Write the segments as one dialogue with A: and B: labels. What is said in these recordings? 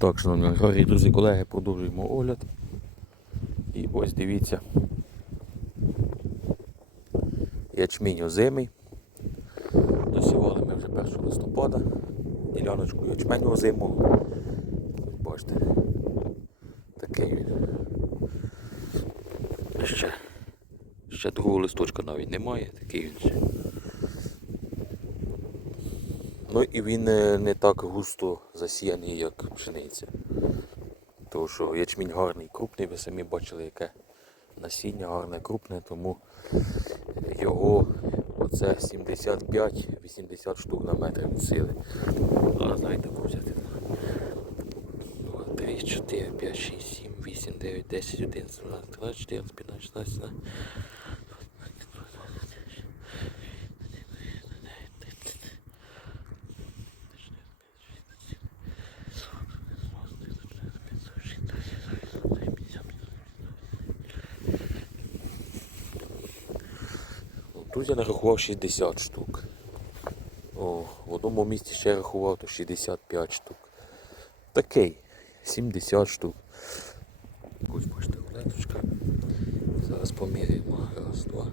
A: Так, шановні аграрії, друзі колеги, продовжуємо огляд. І ось дивіться. Ячмінь озимий. Досівали ми вже 1 листопада, діляночку ячменю озимого. Бачите, такий він. Ще, ще другого листочка навіть немає, такий він ще. Ну і він е, не так густо засіяний, як пшениця. Тому що ячмінь гарний крупний, ви самі бачили, яке насіння гарне крупне, тому його оце 75-80 штук на метр від сили. А знаєте, взяти. 3, 4, 5, 6, 7, 8, 9, 10, 11, 12, 13, 14, 15, 16. Тут я нарахував 60 штук. О, В одному місці ще рахував то 65 штук. Такий 70 штук. Ось бачите, рулеточка. Зараз поміряємо. Раз, два,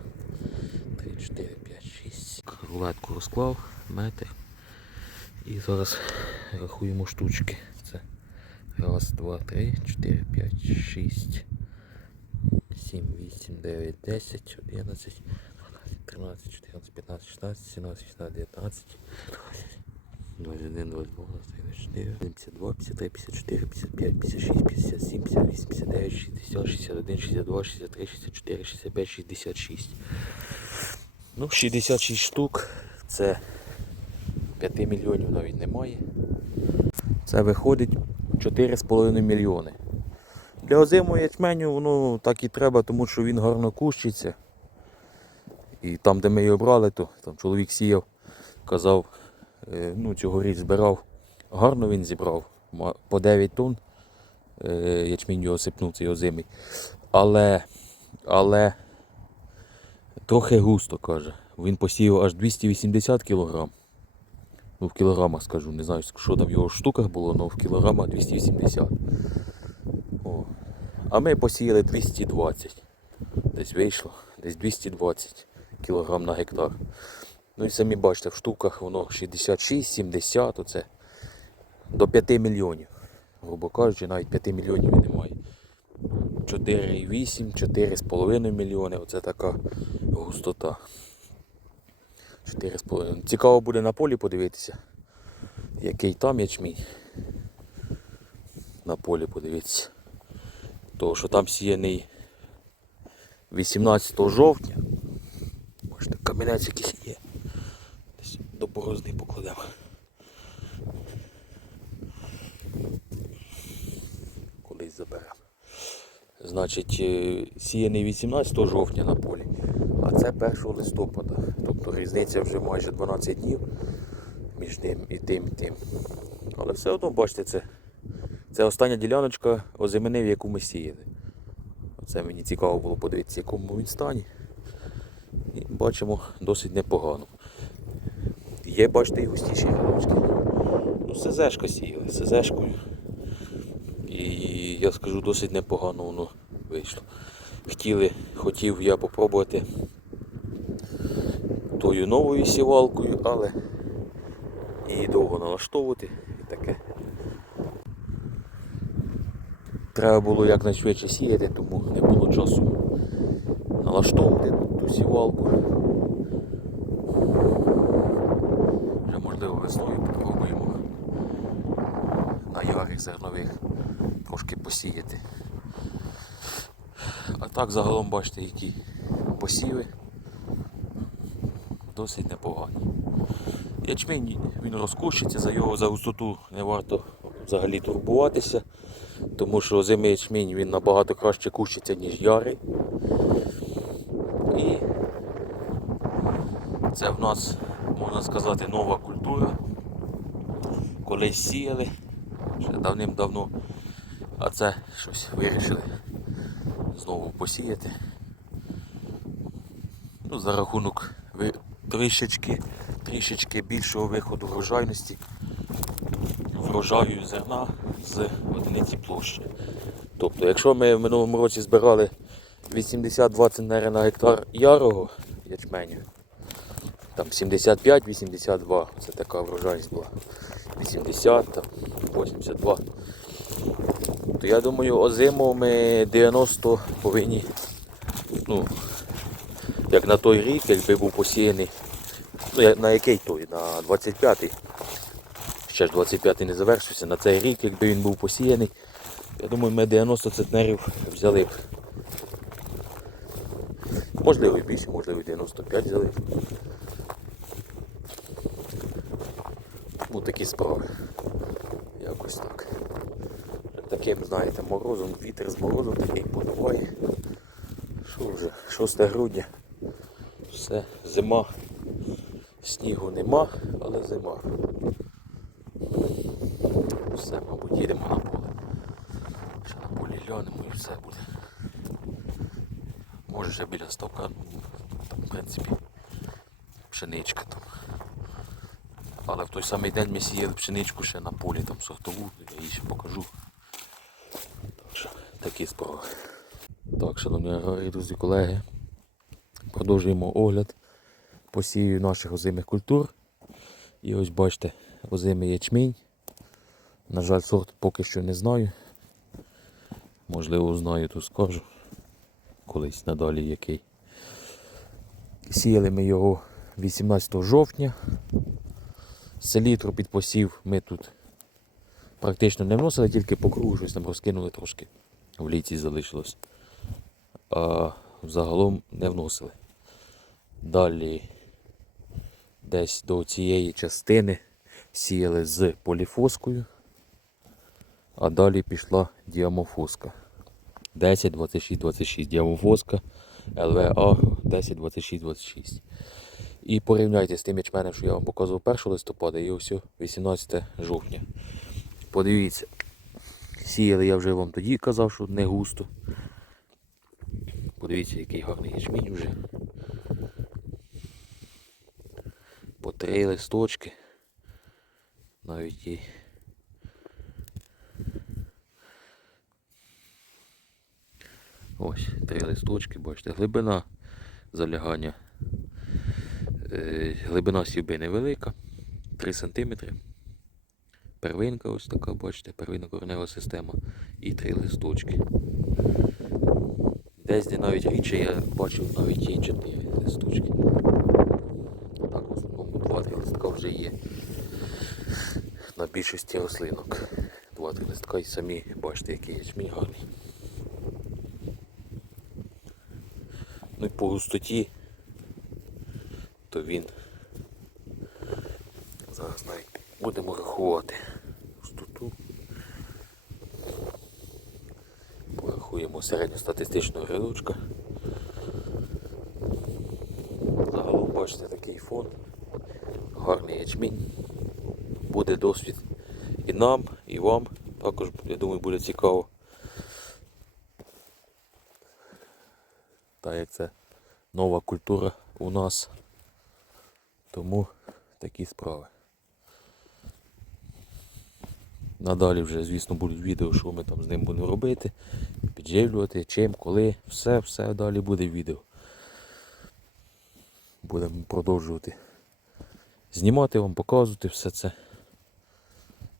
A: три, чотири, п'ять, шість. Рулетку розклав, метр. І зараз рахуємо штучки. Це раз, два, три, чотири, п'ять, шість, сім, вісім, дев'ять, десять, одинадцять. 13, 14, 15, 16, 17, 18, 19, 21, 22, 24, 52, 53, 54, 55, 56, 57, 58, 59, 60, 61, 62, 63, 64, 65, 66. Ну, 66 штук. Це 5 мільйонів навіть немає. Це виходить 4,5 мільйони. Для озимого ячменю воно ну, так і треба, тому що він гарно кущиться. І там, де ми її обрали, то там чоловік сіяв, казав, е, ну цьогоріч збирав. Гарно він зібрав, по 9 тонн. Е, ячмінь його сипнув цей озимий. Але але трохи густо каже. Він посіяв аж 280 кг. Ну, в кілограмах скажу, не знаю, що там в його штуках було, але в кілограмах 280. О. А ми посіяли 220. Десь вийшло, десь 220 кілограм на гектар. Ну і самі бачите, в штуках воно 66-70, оце до 5 мільйонів. Грубо кажучи, навіть 5 мільйонів і немає. 4,8-4,5 мільйони. Оце така густота. 4,5. Цікаво буде на полі подивитися, який там ячмінь. На полі подивитися. Тому що там сіяний 18 жовтня що так є. Десь до борозни покладемо. Колись заберемо. Значить, е, сіяний 18 жовтня на полі, а це 1 листопада. Тобто різниця вже майже 12 днів між ним і тим і тим. Але все одно, бачите, це це остання діляночка оземенив, яку ми сіяли. Це мені цікаво було подивитися, в якому він стані бачимо, досить непогано. Є, бачите, і густіші галочки. Ну, СЗшко сіяли, СЗшкою. І я скажу, досить непогано воно вийшло. Хотіли, Хотів я попробувати тою новою сівалкою, але її довго налаштовувати і таке. Треба було якнайшвидше сіяти, тому не було часу налаштовувати ту сівалку. Вже можливо весною попробуємо на ярих зернових трошки посіяти. А так загалом бачите які посіви досить непогані. Ячмінь він розкушиться, за його за густоту не варто взагалі турбуватися, тому що зимий ячмінь він набагато краще кущиться, ніж ярий. Це в нас, можна сказати, нова культура. Колись сіяли, ще давним-давно, а це щось вирішили знову посіяти. Ну, За рахунок трішечки трішечки більшого виходу врожайності, врожаю зерна з одиниці площі. Тобто, якщо ми в минулому році збирали 80-20 на гектар ярого ячменю, там 75-82, це така врожайність була. 80, там, 82. То я думаю, озиму ми 90 повинні, ну, як на той рік, якби був посіяний, ну, на який той, на 25-й. Ще ж 25-й не завершився, на цей рік, якби він був посіяний, я думаю, ми 90 центнерів взяли б. Можливо і більше, можливо 95 взяли. був ну, такий спогар. Якось так. Таким, знаєте, морозом, вітер з морозом такий подуває. Що вже? 6 грудня. Все, зима. Снігу нема, але зима. Все, мабуть, їдемо на поле. Ще на полі лянемо і все буде. Може ще біля стовка, ну, там, в принципі, пшеничка там але в той самий день ми сіяли пшеничку ще на полі, там сортову, я її ще покажу. Так що, такі справи. Так, шановні друзі колеги, продовжуємо огляд посівів наших озимих культур. І ось бачите, озимий ячмінь. На жаль, сорт поки що не знаю. Можливо знаю, то скажу. Колись надалі який. Сіяли ми його 18 жовтня селітру під посів ми тут практично не вносили, тільки по кругу щось там розкинули трошки. В лійці залишилось. А взагалом не вносили. Далі десь до цієї частини сіяли з поліфоскою, а далі пішла діамофоска. 10, 26, 26 діамофоска, ЛВА 10, 26, 26. І порівняйте з тим ячменем, що я вам показував 1 листопада і ось 18 жовтня. Подивіться, сіяли я вже вам тоді казав, що не густо. Подивіться, який гарний ячмінь вже. По три листочки. Навіть і ось три листочки, бачите, глибина залягання Е, глибина сівби невелика, 3 см. Первинка ось така, бачите, первинна коренева система і три листочки. Десь де навіть річчя я бачив навіть є 4 листочки. Так, в основному 2-3 листка вже є. На більшості рослинок. 2-3 листка і самі бачите, який ячмінь гарний. Ну і по густоті то він зараз навіть будемо рахувати густоту. Порахуємо середньостатистичного грядочка. Загалом бачите такий фон, гарний ячмінь. Буде досвід і нам, і вам. Також, я думаю, буде цікаво. Так як це нова культура у нас. Тому такі справи. Надалі вже, звісно, будуть відео, що ми там з ним будемо робити, підживлювати, чим, коли, все, все далі буде відео. Будемо продовжувати знімати вам, показувати все це.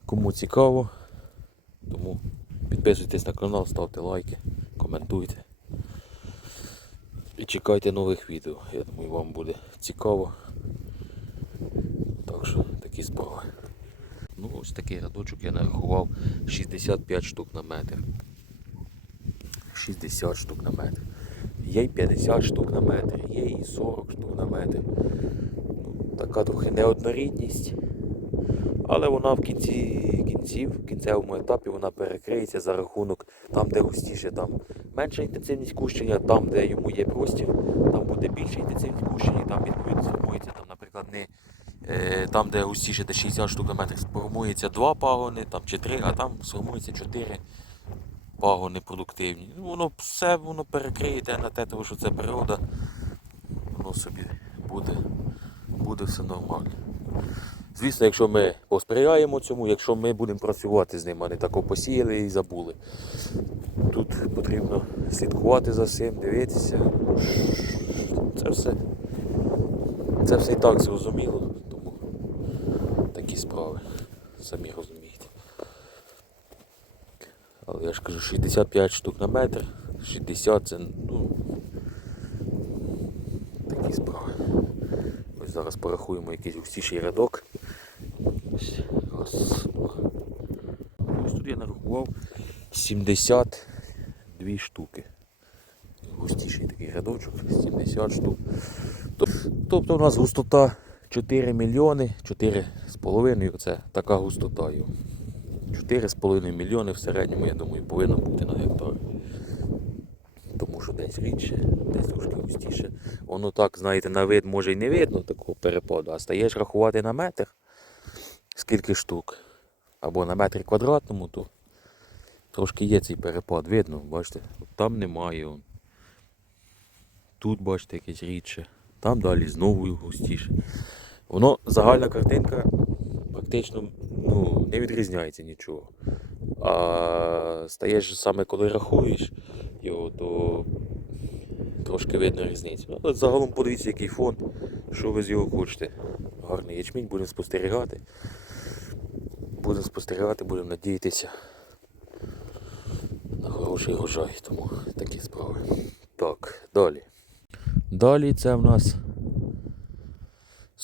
A: Кому цікаво, тому підписуйтесь на канал, ставте лайки, коментуйте. І чекайте нових відео. Я думаю, вам буде цікаво. Так що такі спроби. Ну ось такий рядочок я нарахував 65 штук на метр. 60 штук на метр. Є й 50 штук на метр, є і 40 штук на метр. Ну, така трохи неоднорідність. Але вона в кінці кінців, в кінцевому етапі вона перекриється за рахунок там, де густіше, там менша інтенсивність кущення, там, де йому є простір, там буде більша інтенсивність кущення, там відповідно сформується, там, наприклад, не Е, там, де густіше, де 60 штук на метр, сформується два пагони там, чи три, а там сформується чотири пагони продуктивні. Ну, воно все воно перекриє на те, тому що це природа, воно собі буде буде все нормально. Звісно, якщо ми посприяємо цьому, якщо ми будемо працювати з ним, а не тако посіяли і забули. Тут потрібно слідкувати за цим, дивитися. Це все. Це все і так зрозуміло самі розумієте. Але я ж кажу, 65 штук на метр, 60 це ну, такі справи. Ми зараз порахуємо якийсь густіший рядок. Ось, Ось тут я нарахував 72 штуки. Густіший такий рядочок, 70 штук. Тобто у нас густота 4 мільйони, 4,5 це така густота. 4,5 мільйони в середньому, я думаю, повинно бути на гектар. Тому що десь рідше, десь трошки густіше. Воно так, знаєте, на вид може і не видно такого перепаду, а стаєш рахувати на метр, скільки штук. Або на метрі квадратному, то трошки є цей перепад, видно, бачите, там немає. Тут бачите якесь рідше, там далі знову густіше. Воно загальна картинка практично ну, не відрізняється нічого. А стаєш саме коли рахуєш його, то трошки видно різницю. Ну, але загалом подивіться, який фон, що ви з його хочете. Гарний ячмінь, будемо спостерігати. Будемо спостерігати, будемо надіятися на хороший урожай, тому такі справи. Так, далі. Далі це в нас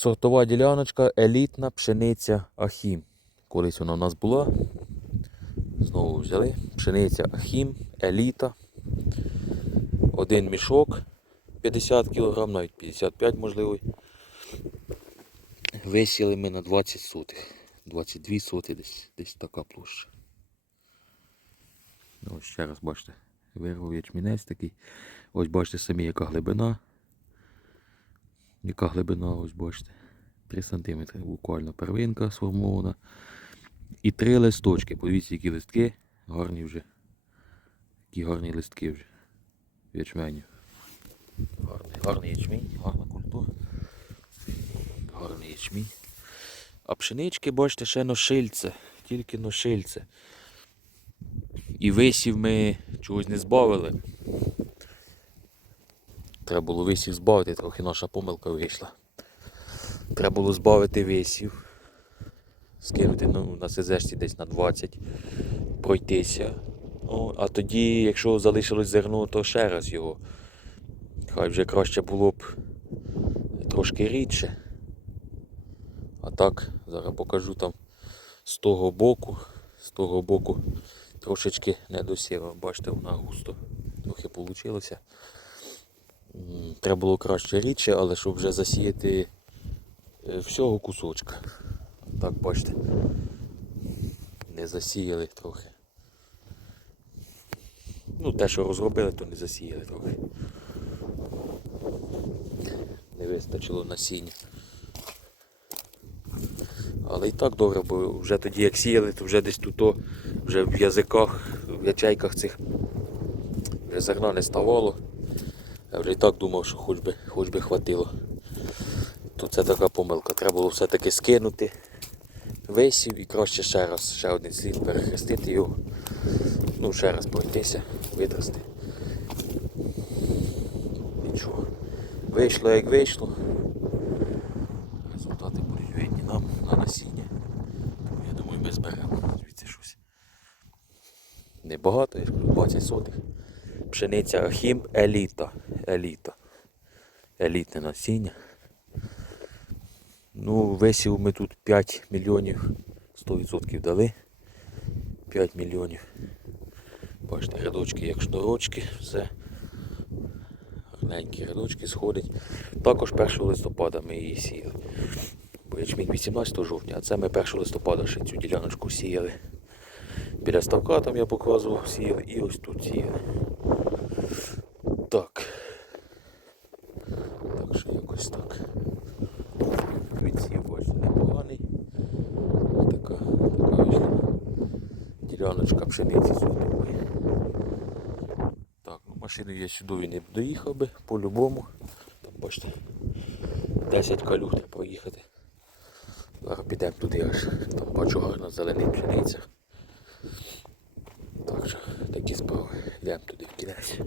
A: Сортова діляночка, елітна пшениця Ахім. Колись вона у нас була. Знову взяли. Пшениця Ахім, еліта. Один мішок 50 кг, навіть 55 можливо. Висіли ми на 20 сотих, 22 соти десь десь така площа. Ну, ось ще раз бачите, вирвав ячмінець такий. Ось бачите самі, яка глибина. Яка глибина, ось бачите, 3 см буквально первинка сформована. І три листочки. Подивіться, які листки, Горні вже. Які гарні листки вже. В Ячменю. Гарний, гарний ячмінь, гарна культура. Гарний ячмінь. А пшенички, бачите, ще ношильце, тільки ношильце. І висів ми чогось не збавили. Треба було висів збавити, трохи наша помилка вийшла. Треба було збавити висів, скинути ну, на СЗшці десь на 20, пройтися. Ну, А тоді, якщо залишилось зерно, то ще раз його. Хай вже краще було б трошки рідше. А так, зараз покажу там з того боку, з того боку трошечки недосіла. Бачите, вона густо трохи вийшло. Треба було краще рідше, але щоб вже засіяти е, всього кусочка. Так, бачите, не засіяли трохи. Ну, те, що розробили, то не засіяли трохи. Не вистачило насіння. Але і так добре, бо вже тоді як сіяли, то вже десь тут, вже в язиках, в ячейках цих вже зерна не ставало. Я вже і так думав, що хоч би хоч би хватило. То це така помилка. Треба було все-таки скинути, висів і краще ще раз, ще один слід перехрестити його, ну ще раз пройтися, витрасти. Нічого. Вийшло як вийшло. Результати будуть видні нам на насіння. Я думаю, ми зберемо звідси щось. Небагато, я ж 20 сотих. Пшениця Ахім Еліта еліта. Елітне насіння. Ну, висів ми тут 5 мільйонів 100% дали. 5 мільйонів. Бачите, рядочки як шнурочки, все. Гарненькі рядочки сходить. Також 1 листопада ми її сіяли. Бо ячмінь 18 жовтня, а це ми 1 листопада ще цю діляночку сіяли. Біля ставка там я показував, сіяли і ось тут сіяли. Так якось так. Відсів бачите, непоганий. Така така ось діляночка пшениці згодової. Так, ну машину я сюди не доїхав би, по-любому. Там бачите 10 калюг треба проїхати. Зараз підемо туди аж, там бачу гарно зелений пшениця. Так що такі справи, йдемо туди в кінець.